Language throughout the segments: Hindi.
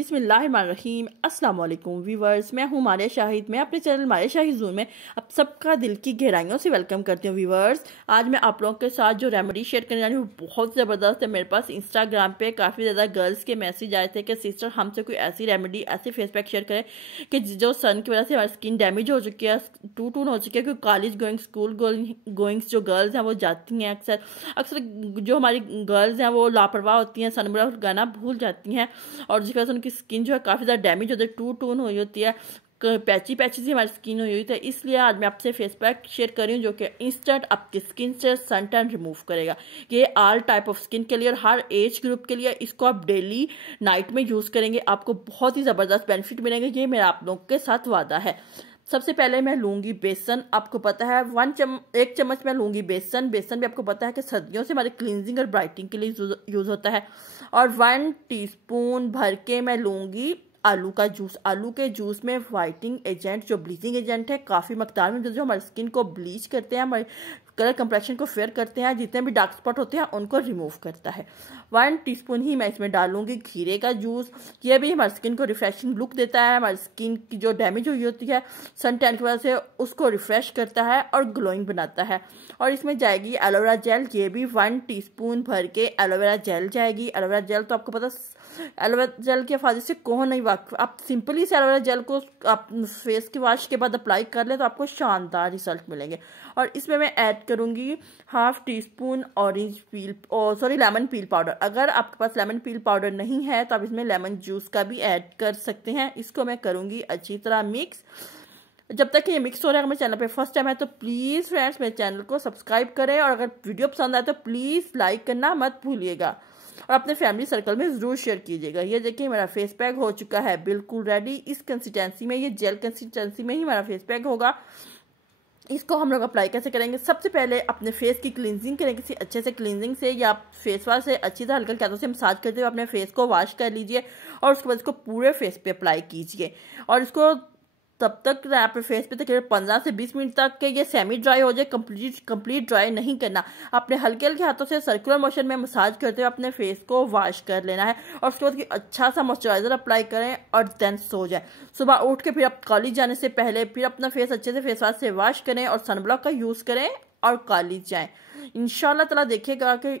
बिस्मिल्लाहिर्रहमानिर्रहीम अस्सलाम वालेकुम व्यूवर्स, मैं हूं मारिया शाहिद। मैं अपने चैनल मारिया शाहिद ज़ोन में आप सबका दिल की गहराइयों से वेलकम करती हूं। व्यूवर्स, आज मैं आप लोगों के साथ जो रेमेडी शेयर करने जा रही हूँ बहुत ज़बरदस्त है। मेरे पास इंस्टाग्राम पे काफ़ी ज़्यादा गर्ल्स के मैसेज आए थे कि सिस्टर हमसे कोई ऐसी रेमेडी, ऐसे फेस पैक शेयर करें कि जो सन की वजह से हमारी स्किन डैमेज हो चुकी है, टून हो चुकी है। क्योंकि कॉलेज गोइंग, स्कूल गोइंग्स जो गर्ल्स हैं वो जाती हैं अक्सर जो हमारी गर्ल्स हैं वो लापरवाह होती हैं, सनब्लॉक लगाना भूल जाती हैं और जिसकी वजह से उनकी स्किन जो है काफ़ी ज़्यादा डैमेज होती है, टून हुई होती है, पैची सी हमारी स्किन हुई थी। इसलिए आज मैं आपसे फेस पैक शेयर कर रही हूँ जो कि इंस्टेंट आपकी स्किन से सन टैन रिमूव करेगा। ये ऑल टाइप ऑफ स्किन के लिए और हर एज ग्रुप के लिए। इसको आप डेली नाइट में यूज़ करेंगे, आपको बहुत ही ज़बरदस्त बेनिफिट मिलेंगे। ये मेरा आप लोगों के साथ वादा है। सबसे पहले मैं लूँगी बेसन। आपको पता है 1 चम्मच मैं लूँगी बेसन। बेसन भी आपको पता है कि सर्दियों से हमारे क्लींजिंग और ब्राइटनिंग के लिए यूज़ होता है। और 1 टीस्पून भर के मैं लूँगी आलू का जूस। आलू के जूस में वाइटनिंग एजेंट, जो ब्लीचिंग एजेंट है, काफ़ी मकदार में जो हमारी स्किन को ब्लीच करते हैं, हमारे कलर कंप्लेक्शन को फेयर करते हैं, जितने भी डार्क स्पॉट होते हैं उनको रिमूव करता है। 1 टीस्पून ही मैं इसमें डालूंगी खीरे का जूस। ये भी हमारी स्किन को रिफ्रेशिंग लुक देता है, हमारी स्किन की जो डैमेज हुई होती है सन टैन की वजह से उसको रिफ्रेश करता है और ग्लोइंग बनाता है। और इसमें जाएगी एलोवेरा जेल। ये भी 1 टीस्पून भर के एलोवेरा जेल जाएगी। एलोवेरा जेल तो आपको पता, एलोवेरा जेल के फायदे से कौन नहीं वाकिफ। आप सिंपली से एलोवेरा जेल को आप फेस के वॉश के बाद अप्लाई कर लें तो आपको शानदार रिजल्ट मिलेंगे। और इसमें मैं ऐड करूंगी 1/2 टीस्पून लेमन पील पाउडर। अगर आपके पास लेमन पील पाउडर नहीं है तो आप इसमें लेमन जूस का भी ऐड कर सकते हैं। इसको मैं करूंगी अच्छी तरह मिक्स। जब तक ये मिक्स हो रहा है, अगर मेरे चैनल पे फर्स्ट टाइम है तो प्लीज़ फ्रेंड्स मेरे चैनल को सब्सक्राइब करें और अगर वीडियो पसंद आए तो प्लीज़ लाइक करना मत भूलिएगा और अपने फैमिली सर्कल में ज़रूर शेयर कीजिएगा। ये देखिए मेरा फेस पैक हो चुका है बिल्कुल रेडी। इस कंसिस्टेंसी में, ये जेल कंसिस्टेंसी में ही हमारा फेस पैक होगा। इसको हम लोग अप्लाई कैसे करेंगे? सबसे पहले अपने फेस की क्लींजिंग करें किसी अच्छे से क्लींजिंग से या फेस वॉश से अच्छी तरह हल्के हाथों से मसाज करते हुए अपने फेस को वॉश कर लीजिए और उसके बाद इसको पूरे फेस पे अप्लाई कीजिए। और इसको तब तक अपने फेस पे तकरीबन 15 से 20 मिनट तक के ये सेमी ड्राई हो जाए। कंप्लीट ड्राई नहीं करना। अपने हल्के हल्के हाथों से सर्कुलर मोशन में मसाज करते हुए अपने फेस को वॉश कर लेना है और उसके बाद अच्छा सा मॉइस्चराइजर अप्लाई करें और देन सो जाए। सुबह उठ के फिर आप कॉलेज जाने से पहले फिर अपना फेस अच्छे से फेस वॉश से वॉश करें और सनब्लॉक का यूज़ करें और कॉलेज जाएं। इंशाल्लाह ताला देखिएगा कि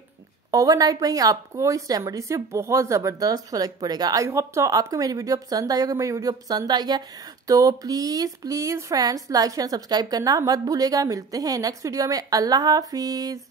ओवरनाइट में ही आपको इस रेमेडी से बहुत ज़बरदस्त फ़र्क पड़ेगा। आई होप सो आपको मेरी वीडियो पसंद आई। अगर मेरी वीडियो पसंद आई है तो please friends like share subscribe करना मत भूलेगा। मिलते हैं नेक्स्ट वीडियो में। अल्लाह हाफिज़।